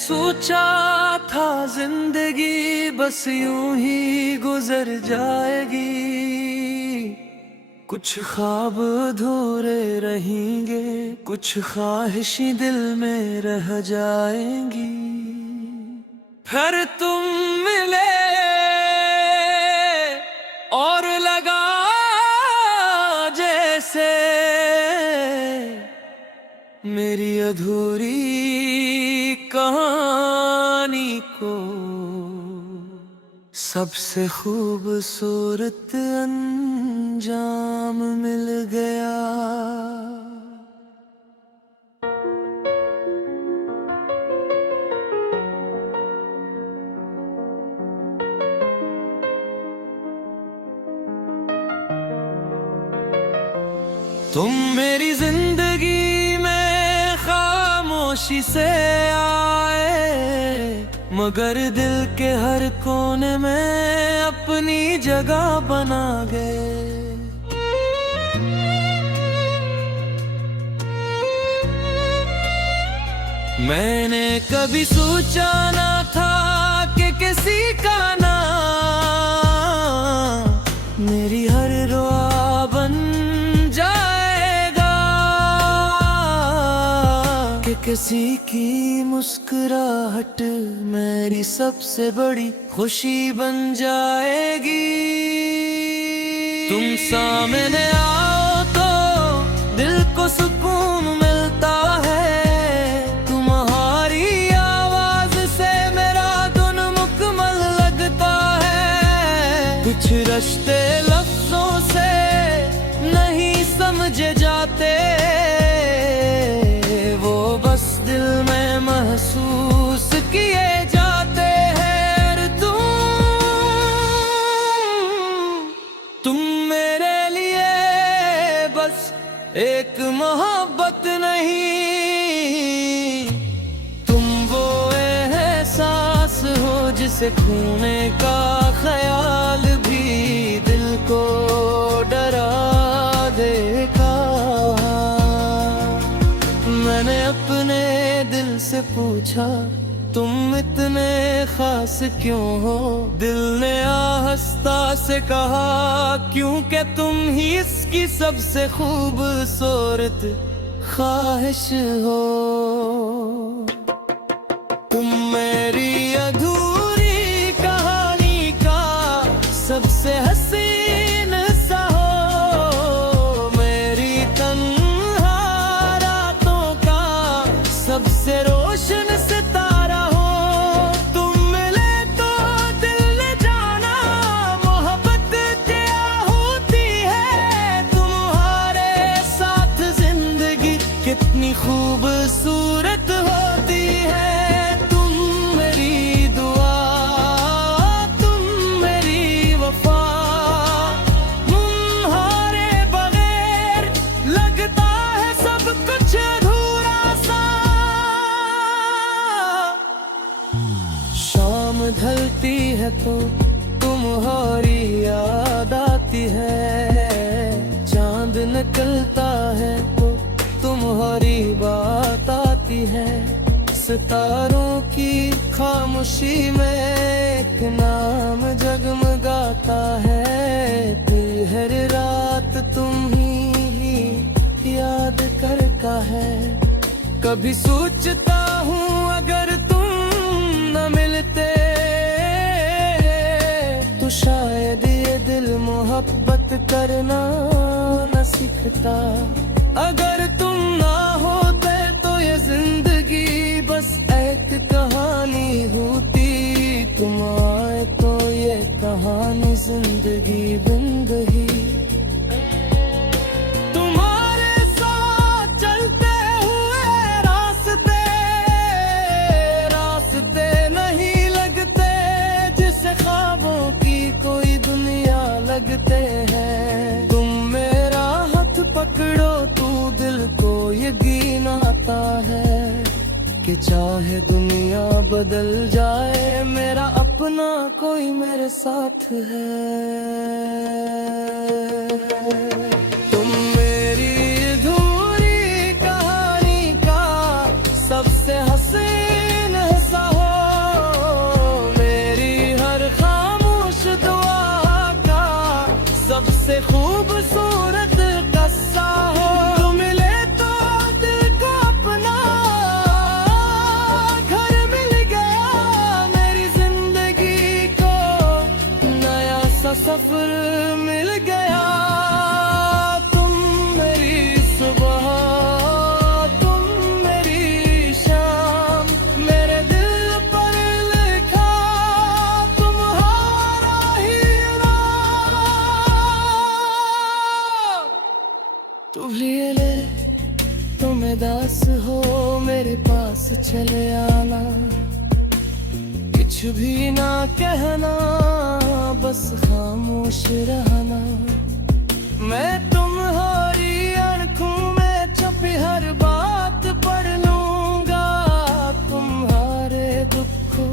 सोचा था जिंदगी बस यूं ही गुजर जाएगी, कुछ ख्वाब अधूरे रहेंगे, कुछ ख्वाहिशें दिल में रह जाएंगी। फिर तुम मिले और लगा जैसे मेरी अधूरी कहानी को सबसे खूबसूरत अंजाम मिल गया। तुम मेरी जिंदगी में खामोशी से आए, मगर दिल के हर कोने में अपनी जगह बना गए। मैंने कभी सोचा ना था कि किसी का नाम मेरी हर दुआ बन जाएगा, कि किसी की मुस्कुराहट मेरी सबसे बड़ी खुशी बन जाएगी। तुम सामने आओ तो दिल को सुकून मिलता है, तुम्हारी आवाज से मेरा दिन मुकम्मल लगता है। कुछ रिश्ते लफ्जों से नहीं समझे जाते, वो बस दिल में महसूस किए जाते हैं। तुम मेरे लिए बस एक मोहब्बत नहीं, तुम वो एहसास हो जिसे खोने का ख्याल भी दिल को डरा देगा। मैंने अपने दिल से पूछा तुम इतने खास क्यों हो, दिल ने आहिस्ता से कहा क्योंकि तुम ही इसकी सबसे खूबसूरत ख्वाहिश हो। तुम मेरी अधूरी कहानी का सबसे हसीन सा हो, मेरी तन्हा रातों का सबसे रोशन सितारा हो। तुम मिले तो दिल ने जाना मोहब्बत क्या होती है, तुम्हारे साथ जिंदगी कितनी खूबसूरत होती है। तुम मेरी दुआ, तुम मेरी वफा, तुम्हारे बगैर लगता है सब कुछ अधूरा सा। शाम ढलती है तो तुम्हारी याद आती है, चांद निकलता है तो तुम्हारी बात आती है। सितारों की खामोशी में एक नाम जगमगाता है, दिल हर रात तुम ही याद करता है। कभी सोचता हूँ अगर तुम न मिलते तो शायद ये दिल मोहब्बत करना न सीखता। अगर तुम ना होते तो ये जिंदगी बस एक कहानी होती, तुम आए तो ये कहानी जिंदगी बन गई। तुम्हारे साथ चलते हुए रास्ते रास्ते नहीं लगते, जिसे ख्वाबों की कोई दुनिया लगते हैं। तुम मेरा हाथ पकड़ो तू दिल को यकीन आता है, कि चाहे दुनिया बदल जाए मेरा अपना कोई मेरे साथ है। तुम मेरी अधूरी कहानी का सबसे हसीन हिस्सा कुछ भी ना कहना, बस खामोश रहना। मैं तुम्हारी आंखों में छुपी हर बात पढ़ लूंगा, तुम्हारे दुख को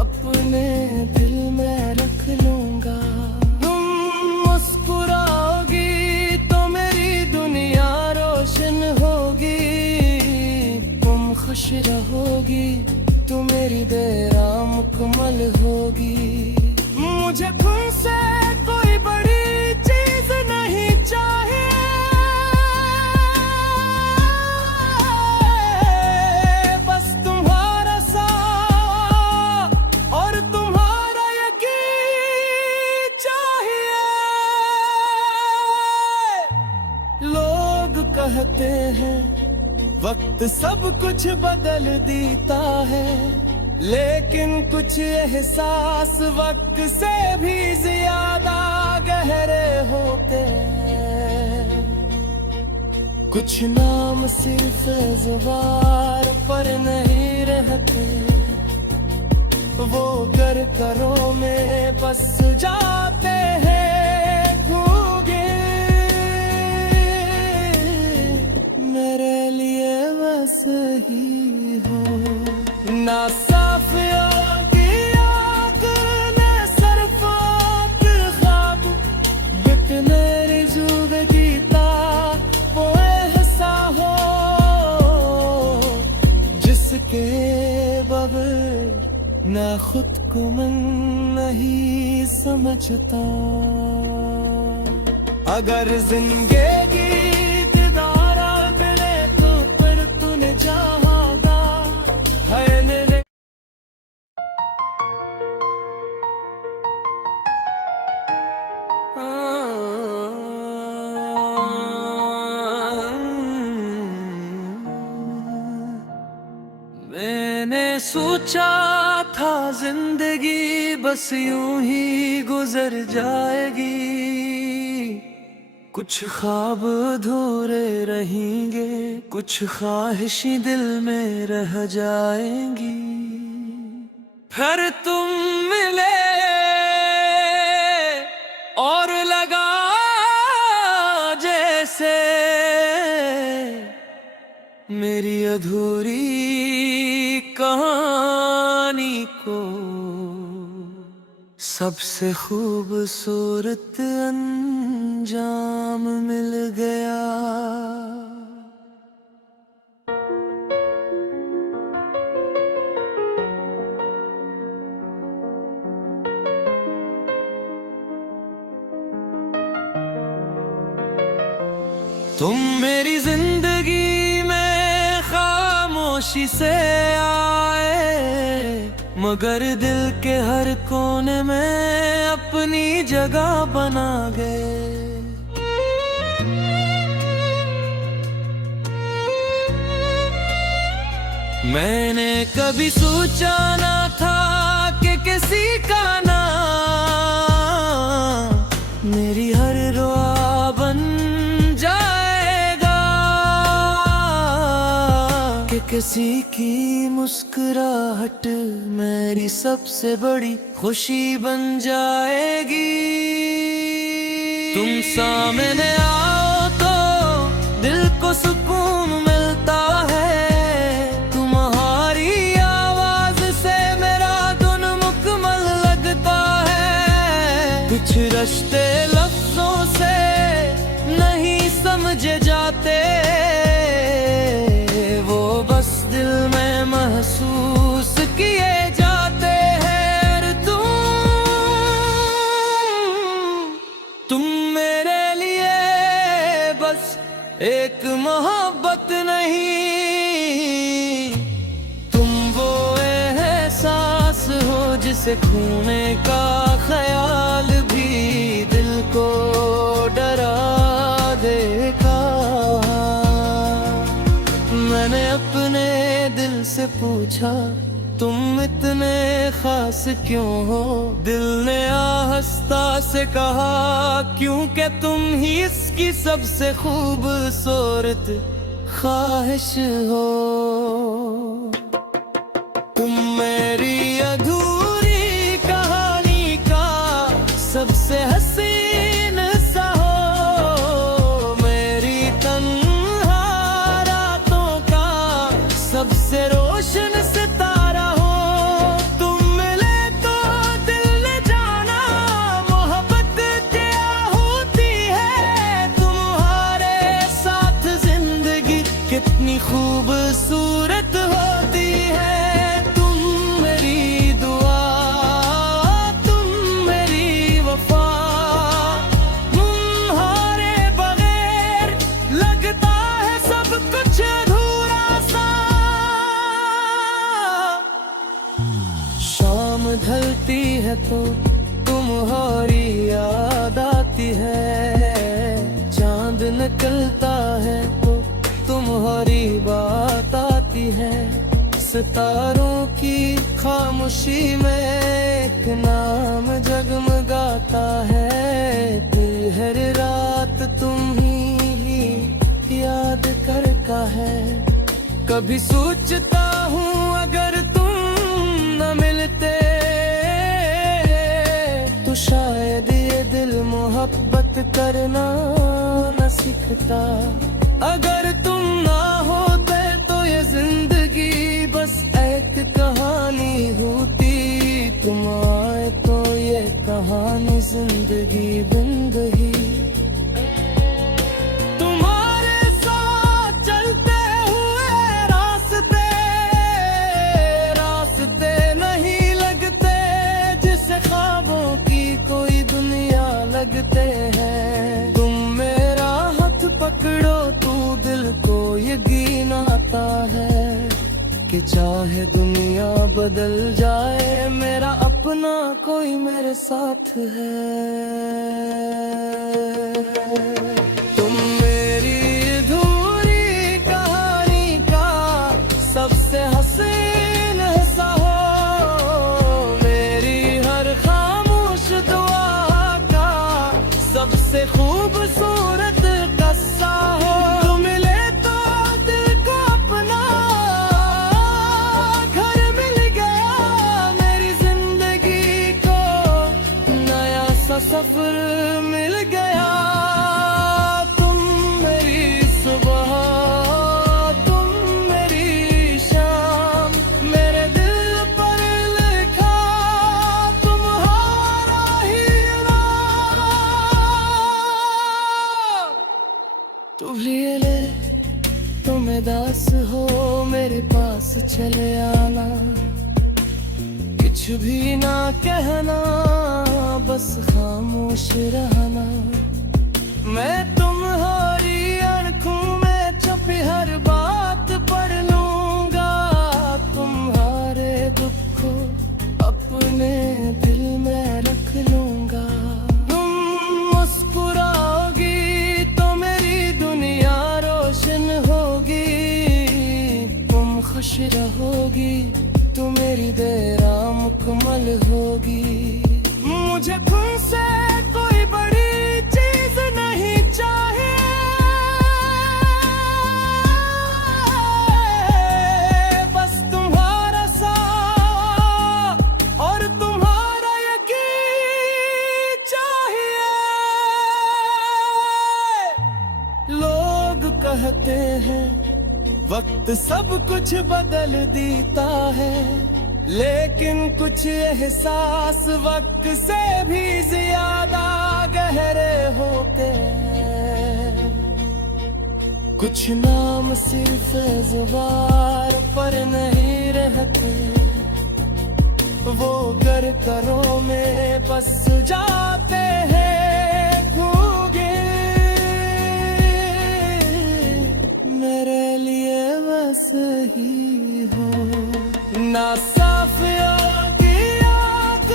अपने दिल में रख लूंगा। तुम मुस्कुराओगी तो मेरी दुनिया रोशन होगी, तुम खुश रहोगी तो मेरी देरा मुकम्मल होगी। मुझे तुमसे कोई बड़ी चीज नहीं चाहिए, बस तुम्हारा साथ और तुम्हारा यकीन चाहिए। लोग कहते हैं वक्त सब कुछ बदल देता है, लेकिन कुछ एहसास वक्त से भी ज्यादा गहरे होते हैं। कुछ नाम सिर्फ ज़ुबान पर नहीं रहते, वो घर घरों में बस जाते हैं भूगे। मेरे लिए बस ही हो ना साफ की आँख ने सरफात ख्वाब, बिट मेरी ज़िंदगी ता वो ऐसा हो जिसके बगैर ना खुद को मैं नहीं समझता। अगर जिंदगी दीदारा मिले तो फिर तूने चाहोगा है मेरे। मैंने सोचा था जिंदगी बस यूं ही गुजर जाएगी, कुछ ख्वाब अधूरे रहेंगे, कुछ ख्वाहिशें दिल में रह जाएंगी। फिर तुम मिले और लगा जैसे मेरी अधूरी कहानी को सबसे खूबसूरत अंजाम मिल गया। तुम मेरी जिंदगी में खामोशी से आए, मगर दिल के हर कोने में अपनी जगह बना गए। मैंने कभी सोचा ना था कि किसी का नाम मेरी हर दुआ बन जाएगा, कि किसी की मुस्कुराहट मेरी सबसे बड़ी खुशी बन जाएगी। तुम सामने आओ तो दिल को सुकून मिलता है, तुम्हारी आवाज से मेरा दिन मुकम्मल लगता है। कुछ रिश्ते लफ्जों से नहीं समझे जाते, वो बस दिल में महसूस किए जाते हैं। तुम मेरे लिए बस एक मोहब्बत नहीं, तुम वो एहसास हो जिसे खोने का ख्याल भी दिल को डरा देगा। मैंने अपने दिल से पूछा तुम इतने खास क्यों हो, दिल ने आहिस्ता से कहा क्योंकि तुम ही इसकी सबसे खूबसूरत ख्वाहिश हो। तुम मेरी अधूरी ढलती है तो तुम्हारी याद आती है, चांद निकलता है तो तुम्हारी बात आती है। सितारों की खामोशी में एक नाम जगमगाता है, दिल हर रात तुम ही याद करता है। कभी सोचता हूँ अगर तुम न मिलते तो शायद ये दिल मोहब्बत करना न सीखता। अगर तुम ना होते तो ये जिंदगी बस एक कहानी होती, तुम आए तो ये कहानी जिंदगी बन गई। तुम्हारे साथ चलते हुए रास्ते रास्ते नहीं लगते, जिसे ख्वाबों की कोई दुनिया लगते हैं। तुम मेरा हाथ पकड़ो तू दिल को यकीन आता है कि चाहे दुनिया बदल जाए मेरा अपना कोई मेरे साथ है। तुम मेरी अधूरी कहानी का सबसे हसीन हिस्सा हो, मेरी हर खामोश दुआ का सबसे खूबसूरत किस्सा हो। तुम मिले तो दिल को अपना घर मिल गया, मेरी जिंदगी को नया सा सफर मिल गया। तुम मेरी सुबह, तुम मेरी शाम, मेरे दिल पर लिखा तुम्हारा ही नाम। तू लिए ले तुम दास हो, मेरे पास चले आना, कुछ भी ना कहना, बस खामोश रहना। मैं तुम्हारी आंखों में छुपी हर बात पढ़ लूंगा, तुम्हारे दुख को अपने दिल में रख लूंगा। तुम मुस्कुराओगी तो मेरी दुनिया रोशन होगी, तुम खुश रहोगी तो मेरी देरा मुकम्मल होगी। मुझे तुमसे कोई बड़ी चीज नहीं चाहिए, बस तुम्हारा साथ और तुम्हारा यकीन चाहिए। लोग कहते हैं वक्त सब कुछ बदल देता है, लेकिन कुछ एहसास वक्त से भी ज्यादा गहरे होते हैं। कुछ नाम सिर्फ जुबान पर नहीं रहते, वो कर करो में बस जाते हैं भूगे। मेरे लिए बस ही हो ना साफ की आँख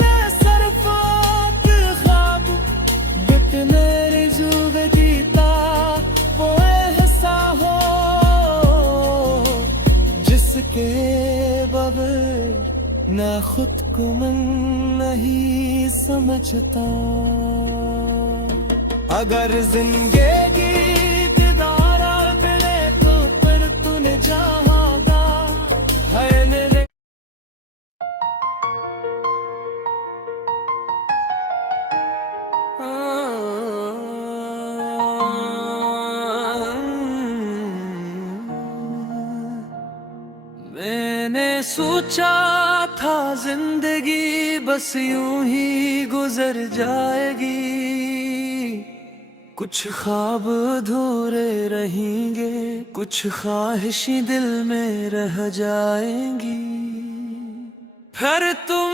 ने सरफाक ख्वाब, बिट मेरी जुग जीता वो ऐसा हो, जिसके बगैर ना खुद को मन नहीं समझता। अगर जिंदगी दीदारा मिले तो फिर तूने चाहोगा है मेरे। मैंने सोचा था जिंदगी बस यूं ही गुजर जाएगी, कुछ ख्वाब अधूरे रहेंगे, कुछ ख्वाहिशें दिल में रह जाएंगी। फिर तुम